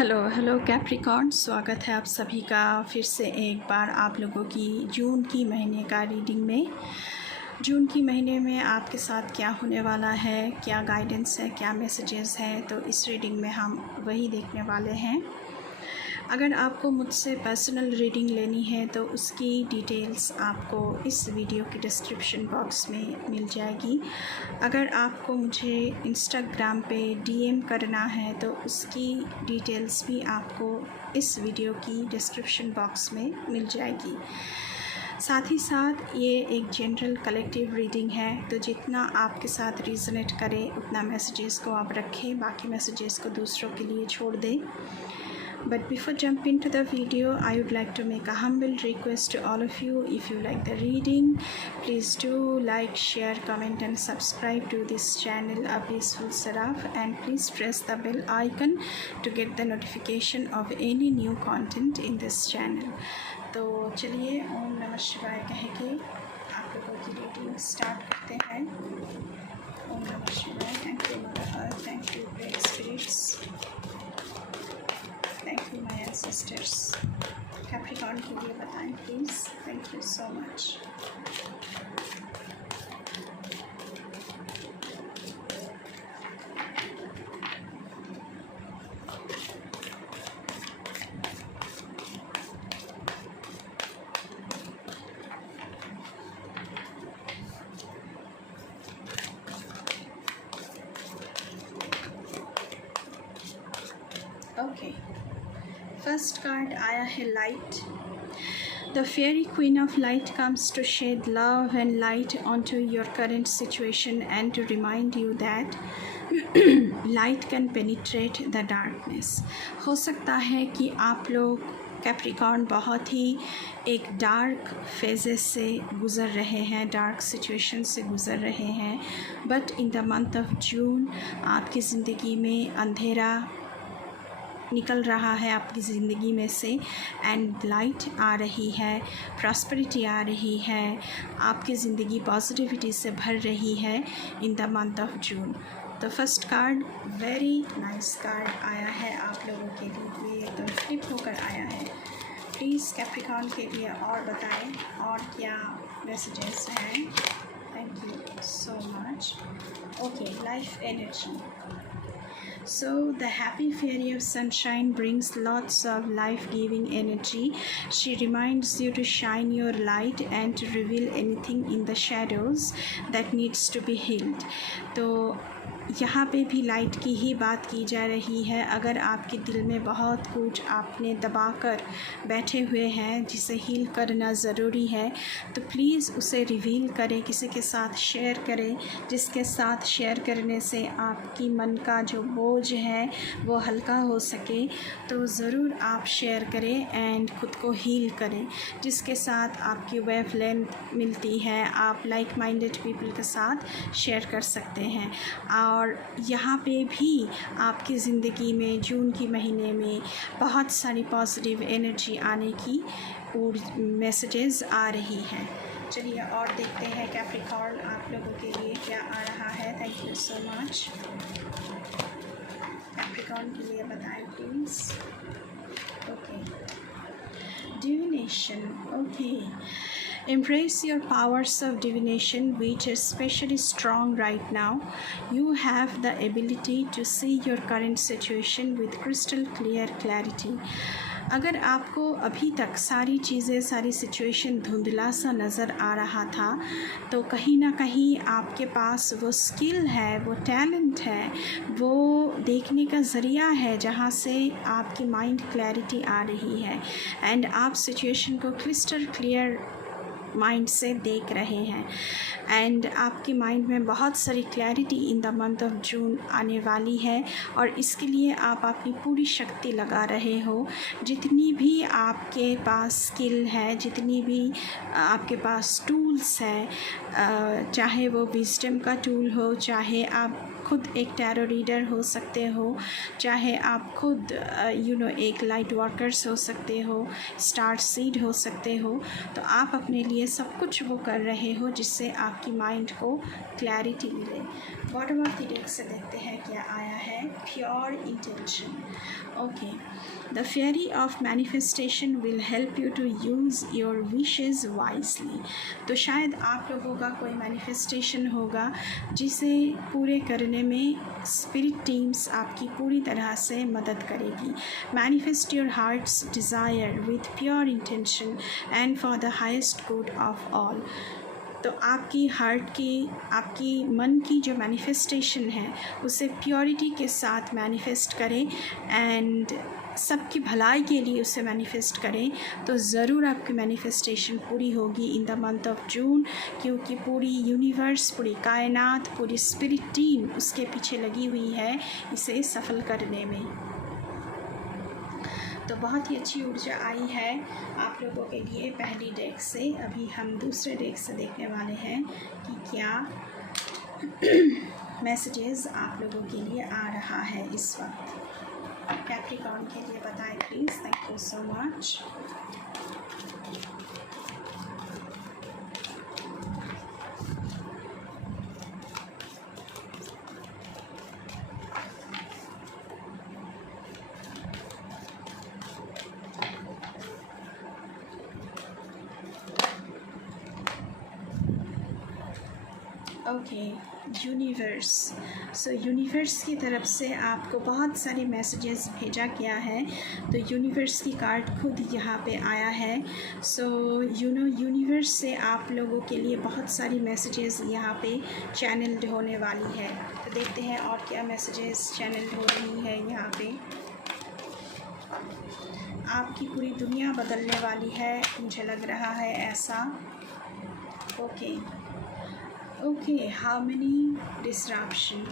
Hello Capricorn, स्वागत है आप सभी का फिर से एक बार आप लोगों की जून की महीने का रीडिंग में। जून की महीने में आपके साथ क्या होने वाला है, क्या गाइडेंस है, क्या मैसेजेस हैं, तो इस रीडिंग में हम वही देखने वाले हैं। अगर आपको मुझसे पर्सनल रीडिंग लेनी है तो उसकी डिटेल्स आपको इस वीडियो के डिस्क्रिप्शन बॉक्स में मिल जाएगी। अगर आपको मुझे इंस्टाग्राम पे डीएम करना है तो उसकी डिटेल्स भी आपको इस वीडियो की डिस्क्रिप्शन बॉक्स में मिल जाएगी। साथ ही साथ ये एक जनरल कलेक्टिव रीडिंग है, तो जितना आपके साथ रिजोनेट करे उतना मैसेजेस को आप रखें, बाकी मैसेजेस को दूसरों के लिए छोड़ दें। But before jumping into the video, I would like to make a humble request to all of you. If you like the reading, please do like, share, comment and subscribe to this channel, A Peaceful Seraph, and please press the bell icon to get the notification of any new content in this channel. तो चलिए ओम नमः शिवाय कह के आप लोगों की reading start करते हैं। ओम नमः शिवाय। Thank you mother earth, thank you great spirits, thank you my ancestors. Capricorn के लिए बताएं please. Thank you so much. Okay, first card आया है light. The fairy queen of light comes to shed love and light onto your current situation and to remind you that light can penetrate the darkness. हो सकता है कि आप लोग Capricorn बहुत ही एक डार्क फेजेस से गुज़र रहे हैं, डार्क सिचुएशन से गुज़र रहे हैं, but in the month of जून आपकी ज़िंदगी में अंधेरा निकल रहा है आपकी ज़िंदगी में से एंड लाइट आ रही है, प्रॉस्पेरिटी आ रही है, आपकी ज़िंदगी पॉजिटिविटी से भर रही है in the month of June. तो first card very nice card आया है आप लोगों के लिए, तो फ्लिप होकर आया है। प्लीज़ कैप्रिकॉर्न के लिए और बताएं और क्या मैसेजेस हैं। Thank you so much. Okay, life energy. So the happy fairy of sunshine brings lots of life-giving energy. She reminds you to shine your light and to reveal anything in the shadows that needs to be healed. तो यहाँ पे भी light की ही बात की जा रही है। अगर आपके दिल में बहुत कुछ आपने दबा कर बैठे हुए हैं जिसे हील करना ज़रूरी है, तो प्लीज़ उसे रिवील करें, किसी के साथ शेयर करें, जिसके साथ शेयर करने से आपकी मन का जो बोझ है वो हल्का हो सके। तो ज़रूर आप शेयर करें एंड ख़ुद को हील करें। जिसके साथ आपकी वेवलेंथ मिलती है, आप लाइक माइंडेड पीपल के साथ शेयर कर सकते हैं। और यहाँ पे भी आपकी ज़िंदगी में जून की महीने में बहुत सारी पॉजिटिव एनर्जी आने की और मैसेजेस आ रही हैं। चलिए और देखते हैं कैप्रिकॉर्न आप लोगों के लिए क्या आ रहा है। Thank you so much. Capricorn के लिए बताएं please. Okay, divination. Okay, embrace your powers of divination, which is especially strong right now. You have the ability to see your current situation with crystal clear clarity. अगर आपको अभी तक सारी चीज़ें, सारी सिचुएशन धुंधला सा नज़र आ रहा था, तो कहीं ना कहीं आपके पास वो स्किल है, वो टैलेंट है, वो देखने का ज़रिया है जहाँ से आपकी माइंड क्लैरिटी आ रही है एंड आप सिचुएशन को क्रिस्टल क्लियर माइंड से देख रहे हैं एंड आपकी माइंड में बहुत सारी clarity in the month of जून आने वाली है। और इसके लिए आप अपनी पूरी शक्ति लगा रहे हो। जितनी भी आपके पास स्किल है, जितनी भी आपके पास टूल्स है, चाहे वो विजडम का टूल हो, चाहे आप खुद एक टैरो रीडर हो सकते हो, चाहे आप खुद एक लाइट वर्कर्स हो सकते हो, स्टार सीड हो सकते हो, तो आप अपने लिए सब कुछ वो कर रहे हो जिससे आपकी माइंड को क्लैरिटी मिले। बॉटम ऑफ द डेक से देखते हैं क्या आया है। Pure intention. Okay. The fairy of manifestation will help you to use your wishes wisely. तो शायद आप लोगों का कोई मैनिफेस्टेशन होगा जिसे पूरे करने में स्पिरिट टीम्स आपकी पूरी तरह से मदद करेगी. Manifest your hearts desire with pure intention and for the highest good of all. तो आपकी हार्ट की, आपकी मन की जो मैनिफेस्टेशन है उसे प्योरिटी के साथ मैनिफेस्ट करें एंड सबकी भलाई के लिए उसे मैनिफेस्ट करें, तो ज़रूर आपकी मैनिफेस्टेशन पूरी होगी इन द मंथ ऑफ जून, क्योंकि पूरी यूनिवर्स, पूरी कायनात, पूरी स्पिरिट टीम उसके पीछे लगी हुई है इसे सफल करने में. तो बहुत ही अच्छी ऊर्जा आई है आप लोगों के लिए पहली डेक से. अभी हम दूसरे डेक से देखने वाले हैं कि क्या मैसेजेस आप लोगों के लिए आ रहा है इस वक्त. कैप्रिकॉर्न के लिए बताएं please. Thank you so much. Okay, universe. So universe की तरफ से आपको बहुत सारे मैसेजेस भेजा गया है. तो यूनिवर्स की कार्ड खुद यहाँ पे आया है. सो यूनिवर्स से आप लोगों के लिए बहुत सारी मैसेजेस यहाँ पे चैनल्ड होने वाली है. तो देखते हैं और क्या मैसेजेस चैनल्ड हो रही है यहाँ पे. आपकी पूरी दुनिया बदलने वाली है, मुझे लग रहा है ऐसा. Okay okay, harmony disruption.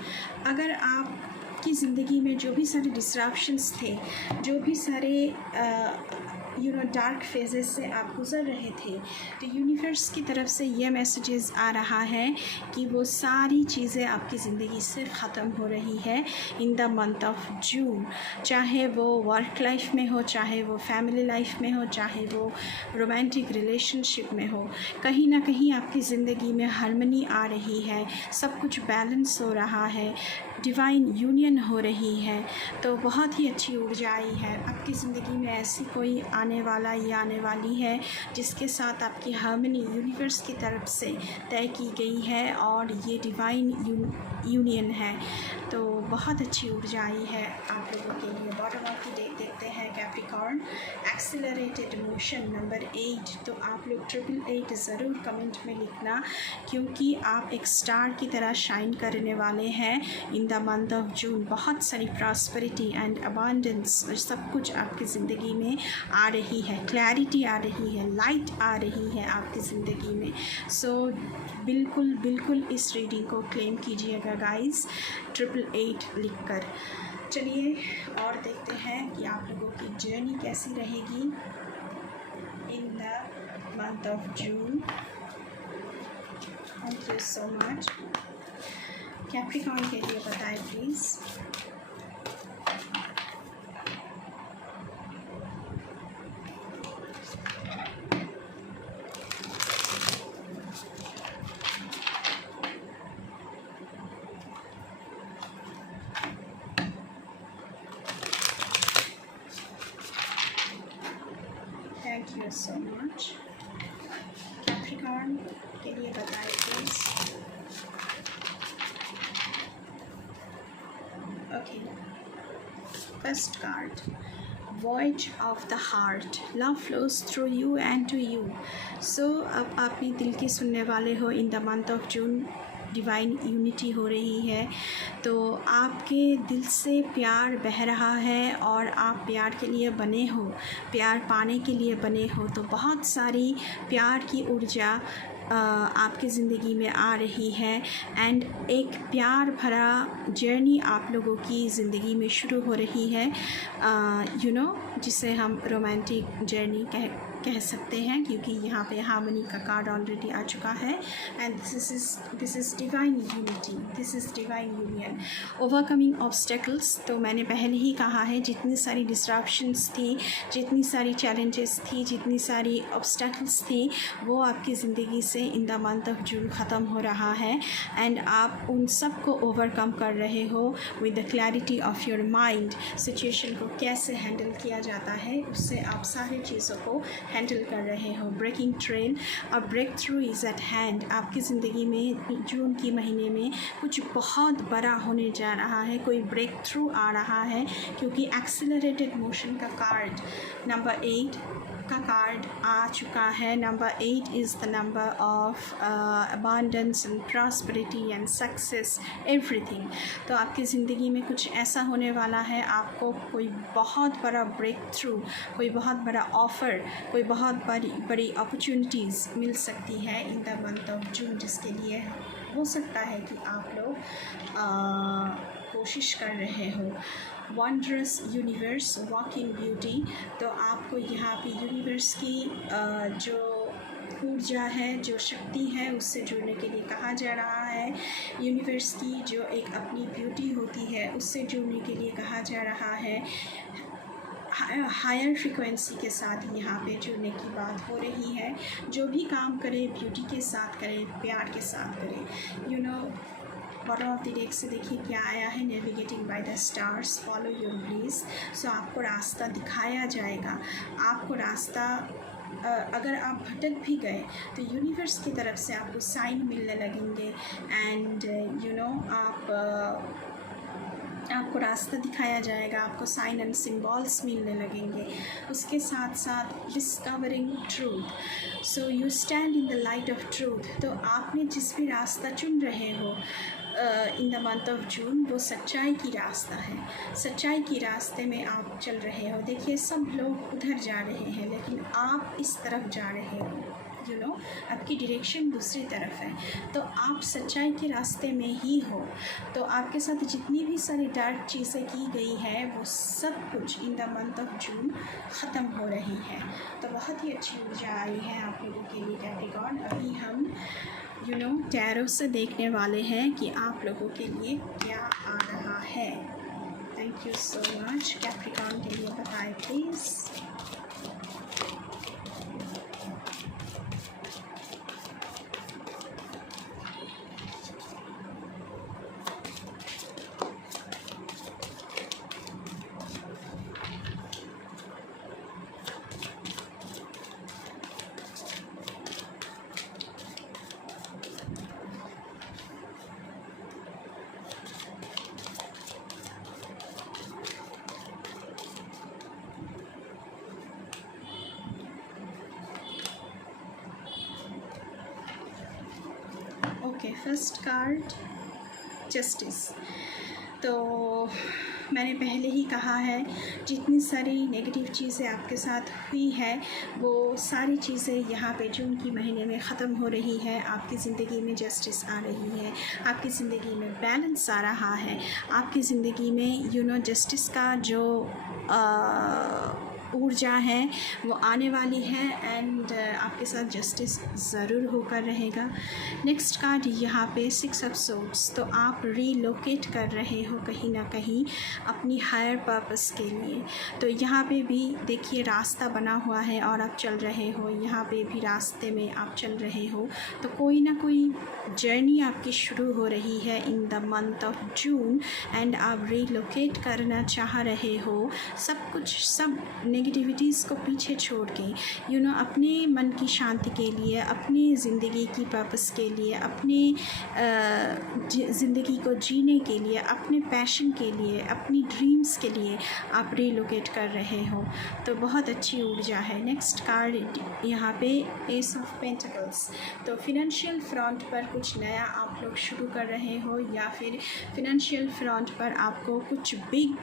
अगर आपकी ज़िंदगी में जो भी सारे डिस्ट्रप्शंस थे, जो भी सारे डार्क फेजेस से आप गुज़र रहे थे, तो यूनिवर्स की तरफ से ये मैसेजेस आ रहा है कि वो सारी चीज़ें आपकी ज़िंदगी से ख़त्म हो रही है इन द मंथ ऑफ जून. चाहे वो वर्क लाइफ में हो, चाहे वो फैमिली लाइफ में हो, चाहे वो रोमांटिक रिलेशनशिप में हो, कहीं ना कहीं आपकी ज़िंदगी में हार्मनी आ रही है, सब कुछ बैलेंस हो रहा है, डिवाइन यूनियन हो रही है. तो बहुत ही अच्छी ऊर्जा आई है. आपकी ज़िंदगी में ऐसी कोई आने वाला या आने वाली है जिसके साथ आपकी हार्मनी यूनिवर्स की तरफ से तय की गई है और ये डिवाइन यूनियन है. तो बहुत अच्छी ऊर्जा आई है आप लोगों के लिए. बॉटम ऑफ की डेक देखते हैं कैप्रिकॉर्न. Accelerated motion number 8. तो आप लोग 888 ज़रूर कमेंट में लिखना, क्योंकि आप एक स्टार की तरह शाइन करने वाले हैं इन द मंथ ऑफ जून. बहुत सारी प्रॉस्पेरिटी एंड अबांडेंस और सब कुछ आपकी ज़िंदगी में आ रही है. क्लैरिटी आ रही है, लाइट आ रही है आपकी ज़िंदगी में. सो बिल्कुल बिल्कुल इस रीडिंग को क्लेम कीजिएगा गाइस 888 लिखकर. चलिए और देखते हैं कि आप लोगों की जर्नी कैसी रहेगी in the month of June. Thank you so much. Capricorn के लिए बताएं please. Thank you so much. Capricorn के लिए बताएं please. Okay, first card, void of the heart. Love flows through you and to you. So अब अपने दिल की सुनने वाले हो in the month of June. Divine unity हो रही है, तो आपके दिल से प्यार बह रहा है और आप प्यार के लिए बने हो, प्यार पाने के लिए बने हो. तो बहुत सारी प्यार की ऊर्जा आपकी ज़िंदगी में आ रही है एंड एक प्यार भरा जर्नी आप लोगों की ज़िंदगी में शुरू हो रही है. जिसे हम रोमांटिक जर्नी कह सकते हैं, क्योंकि यहाँ पे हार्मनी का कार्ड ऑलरेडी आ चुका है। And this is divine unity, this is divine union. Overcoming obstacles, तो मैंने पहले ही कहा है, जितनी सारी डिस्ट्रैक्शंस थी, जितनी सारी चैलेंजेस थी, जितनी सारी ऑब्स्टेकल्स थी, वो आपकी ज़िंदगी से इन द मंथ ऑफ जून ख़त्म हो रहा है। एंड आप उन सब को ओवरकम कर रहे हो with the clarity of your mind. Situation को कैसे हैंडल किया जाता है, उससे आप सारी चीज़ों को हैंडल कर रहे हो। Breaking trail, a breakthrough is at hand. आपकी ज़िंदगी में जून के महीने में कुछ बहुत बड़ा होने जा रहा है, कोई ब्रेक थ्रू आ रहा है, क्योंकि एक्सेलरेटेड मोशन का कार्ड नंबर 8 का कार्ड आ चुका है। Number 8 is the number of abundance and prosperity and success, everything. तो आपकी ज़िंदगी में कुछ ऐसा होने वाला है, आपको कोई बहुत बड़ा ब्रेक थ्रू, कोई बहुत बड़ा ऑफ़र, कोई बहुत बड़ी अपॉर्चुनिटीज़ मिल सकती है इन द मंथ ऑफ जून, जिसके लिए हो सकता है कि आप लोग कोशिश कर रहे हो। Wondrous universe, walk in beauty, तो आपको यहाँ पे यूनिवर्स की जो ऊर्जा है, जो शक्ति है, उससे जुड़ने के लिए कहा जा रहा है। यूनिवर्स की जो एक अपनी ब्यूटी होती है, उससे जुड़ने के लिए कहा जा रहा है। हायर फ्रिक्वेंसी के साथ यहाँ पे जुड़ने की बात हो रही है। जो भी काम करें ब्यूटी के साथ करें, प्यार के साथ करें। You know, bottom of the deck से देखिए क्या आया है, navigating by the stars, follow your bliss. So आपको रास्ता दिखाया जाएगा। आपको रास्ता अगर आप भटक भी गए तो यूनिवर्स की तरफ से आपको साइन मिलने लगेंगे। एंड यू नो, आपको रास्ता दिखाया जाएगा, आपको साइन एंड सिम्बॉल्स मिलने लगेंगे। उसके साथ साथ discovering truth, so you stand in the light of truth. तो आपने जिस भी रास्ता चुन रहे हो इन द मंथ ऑफ जून, वो सच्चाई की रास्ता है। सच्चाई की रास्ते में आप चल रहे हो। देखिए, सब लोग उधर जा रहे हैं, लेकिन आप इस तरफ जा रहे हो। यू नो, आपकी डायरेक्शन दूसरी तरफ है, तो आप सच्चाई के रास्ते में ही हो। तो आपके साथ जितनी भी सारी डार्क चीज़ें की गई हैं, वो सब कुछ इन द मंथ ऑफ जून ख़त्म हो रही है। तो बहुत ही अच्छी ऊर्जा आई है आप लोगों के लिए कैप्रिकॉर्न। अभी हम यू नो टैरो से देखने वाले हैं कि आप लोगों के लिए क्या आ रहा है। Thank you so much. Capricorn के लिए बताएं please. Okay, first card justice. तो मैंने पहले ही कहा है, जितनी सारी नेगेटिव चीज़ें आपके साथ हुई है, वो सारी चीज़ें यहाँ पे जून की महीने में ख़त्म हो रही है। आपकी ज़िंदगी में जस्टिस आ रही है, आपकी ज़िंदगी में बैलेंस आ रहा है, आपकी ज़िंदगी में यू नो जस्टिस का जो ऊर्जा है वो आने वाली है। एंड आपके साथ जस्टिस ज़रूर होकर रहेगा। नेक्स्ट कार्ड यहाँ पे 6 ऑफ सोर्ड्स। तो आप रीलोकेट कर रहे हो कहीं ना कहीं अपनी हायर पर्पस के लिए। तो यहाँ पे भी देखिए रास्ता बना हुआ है और आप चल रहे हो। यहाँ पे भी रास्ते में आप चल रहे हो, तो कोई ना कोई जर्नी आपकी शुरू हो रही है in the month of June. And आप रीलोकेट करना चाह रहे हो। सब कुछ, सब नेगेटिविटीज़ को पीछे छोड़ के यू नो अपने मन की शांति के लिए, अपनी ज़िंदगी की पर्पस के लिए, अपनी ज़िंदगी को जीने के लिए, अपने पैशन के लिए, अपनी ड्रीम्स के लिए आप रीलोकेट कर रहे हो। तो बहुत अच्छी ऊर्जा है। नेक्स्ट कार्ड यहाँ पे एस ऑफ पेंटिकल्स। तो फिनेंशियल फ्रंट पर कुछ नया आप लोग शुरू कर रहे हो, या फिर फिनेंशियल फ्रंट पर आपको कुछ बिग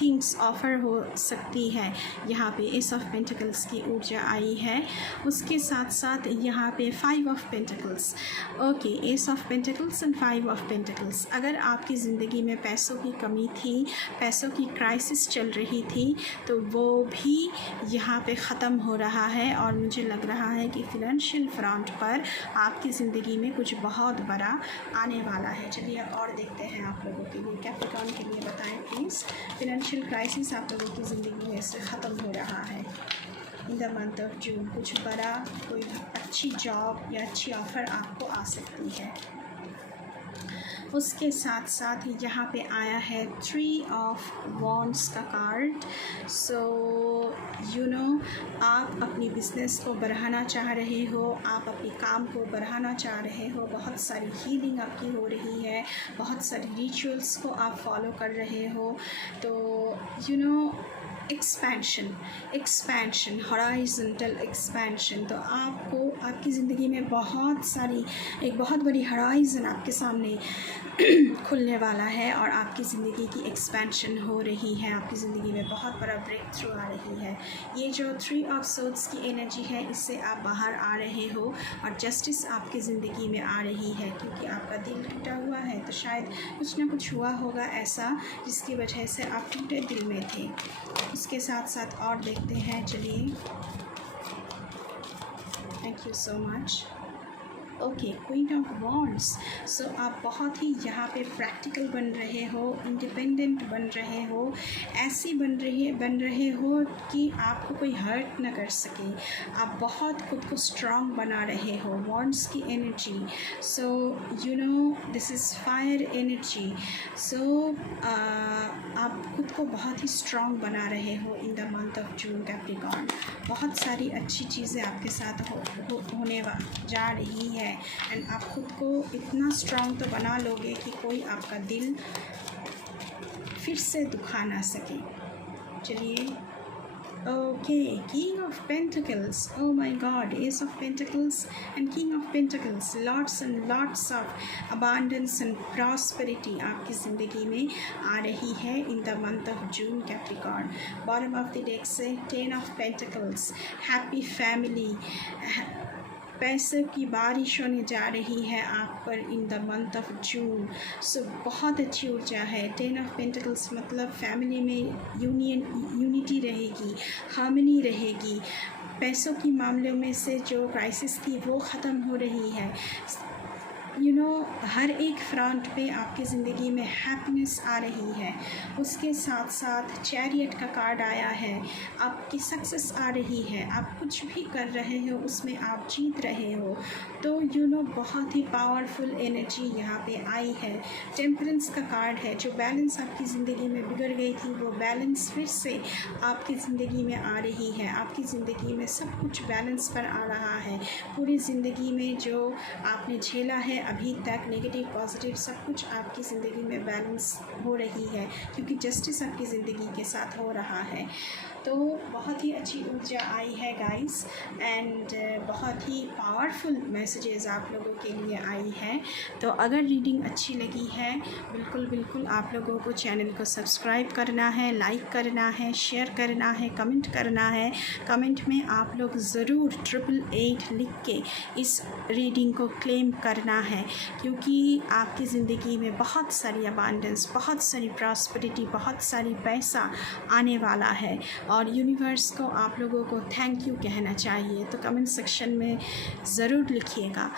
थिंग्स ऑफ़र हो सकती है। यहाँ पे एस ऑफ पेंटिकल्स की ऊर्जा आई है, उसके साथ साथ यहाँ पे 5 of pentacles. Okay, S of pentacles and 5 of pentacles. अगर आपकी ज़िंदगी में पैसों की कमी थी, पैसों की क्राइसिस चल रही थी, तो वो भी यहाँ पे ख़त्म हो रहा है और मुझे लग रहा है कि फ़िनेंशियल फ्रंट पर आपकी ज़िंदगी में कुछ बहुत बड़ा आने वाला है। चलिए और देखते हैं आप लोगों के लिए, कैप्रिकॉर्न के लिए बताएं प्लीज़। फिनेंशियल क्राइसिस आप लोगों की ज़िंदगी में से ख़त्म हो रहा है इन द मंथ ऑफ जून। कुछ बड़ा, कोई अच्छी जॉब या अच्छी ऑफ़र आपको आ सकती है। उसके साथ साथ यहाँ पे आया है 3 ऑफ वॉन्ड्स का कार्ड। सो यू नो, आप अपनी बिज़नेस को बढ़ाना चाह रहे हो, आप अपने काम को बढ़ाना चाह रहे हो, बहुत सारी हीलिंग आपकी हो रही है, बहुत सारी रिचुअल्स को आप फॉलो कर रहे हो। तो यू नो, एक्सपेंशन, हॉराइज़ॉन्टल एक्सपेंशन। तो आपको आपकी ज़िंदगी में एक बहुत बड़ी हॉराइज़न आपके सामने खुलने वाला है और आपकी ज़िंदगी की एक्सपेंशन हो रही है, आपकी ज़िंदगी में बहुत बड़ा ब्रेक थ्रू आ रही है। ये जो 3 ऑफ सोर्ड्स की एनर्जी है, इससे आप बाहर आ रहे हो और जस्टिस आपकी ज़िंदगी में आ रही है, क्योंकि आपका दिल टूटा हुआ है। तो शायद कुछ ना कुछ हुआ होगा ऐसा जिसकी वजह से आप टूटे दिल में थे। उसके साथ साथ और देखते हैं, चलिए। Thank you so much. Okay, queen of wands. So आप बहुत ही यहाँ पे प्रैक्टिकल बन रहे हो, इंडिपेंडेंट बन रहे हो, ऐसी बन रहे हो कि आपको कोई हर्ट ना कर सके। आप बहुत खुद को स्ट्रॉन्ग बना रहे हो, वॉन्ड्स की energy. So you know, this is fire energy. So आप खुद को बहुत ही स्ट्रॉन्ग बना रहे हो in the month of June Capricorn. बहुत सारी अच्छी चीज़ें आपके साथ होने जा रही है एंड आप खुद को इतना स्ट्रॉन्ग तो बना लोगे कि कोई आपका दिल फिर से दुखा ना सके। चलिए, okay, king of pentacles. Oh my God, S of pentacles and king of pentacles. Lots and lots of abundance and prosperity आपकी ज़िंदगी में आ रही है in the month of June Capricorn. Bottom of the deck से 10 of pentacles, happy family, पैसे की बारिश होने जा रही है आप पर in the month of June. So बहुत अच्छी ऊर्जा है। 10 ऑफ पेंटिकल्स मतलब फैमिली में यूनिटी रहेगी, हार्मनी रहेगी, पैसों की मामलों में से जो क्राइसिस थी वो ख़त्म हो रही है। यू नो, हर एक फ्रंट पे आपकी ज़िंदगी में हैप्पीनेस आ रही है। उसके साथ साथ चैरियट का कार्ड आया है, आपकी सक्सेस आ रही है, आप कुछ भी कर रहे हो उसमें आप जीत रहे हो। तो यू नो, बहुत ही पावरफुल एनर्जी यहाँ पे आई है। टेम्परेंस का कार्ड है, जो बैलेंस आपकी ज़िंदगी में बिगड़ गई थी वो बैलेंस फिर से आपकी ज़िंदगी में आ रही है। आपकी ज़िंदगी में सब कुछ बैलेंस पर आ रहा है। पूरी ज़िंदगी में जो आपने झेला है अभी तक, नेगेटिव पॉजिटिव सब कुछ आपकी ज़िंदगी में बैलेंस हो रही है, क्योंकि जस्टिस आपकी ज़िंदगी के साथ हो रहा है। तो बहुत ही अच्छी ऊर्जा आई है गाइस एंड बहुत ही पावरफुल मैसेजेस आप लोगों के लिए आई है। तो अगर रीडिंग अच्छी लगी है, बिल्कुल आप लोगों को चैनल को सब्सक्राइब करना है, लाइक करना है, शेयर करना है, कमेंट करना है। कमेंट में आप लोग ज़रूर 888 लिख के इस रीडिंग को क्लेम करना है, क्योंकि आपकी ज़िंदगी में बहुत सारी अबांडेंस, बहुत सारी प्रॉस्पेरिटी, बहुत सारी पैसा आने वाला है और यूनिवर्स को आप लोगों को थैंक यू कहना चाहिए। तो कमेंट सेक्शन में ज़रूर लिखिएगा।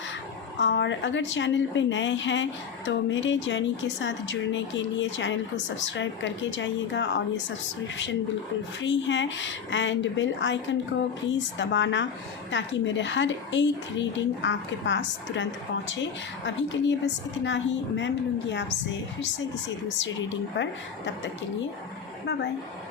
और अगर चैनल पे नए हैं तो मेरे जर्नी के साथ जुड़ने के लिए चैनल को सब्सक्राइब करके जाइएगा और ये सब्सक्रिप्शन बिल्कुल फ्री है। एंड बेल आइकन को प्लीज़ दबाना ताकि मेरे हर एक रीडिंग आपके पास तुरंत पहुँचे। अभी के लिए बस इतना ही। मैं मिलूँगी आपसे फिर से किसी दूसरी रीडिंग पर। तब तक के लिए बाय बाय।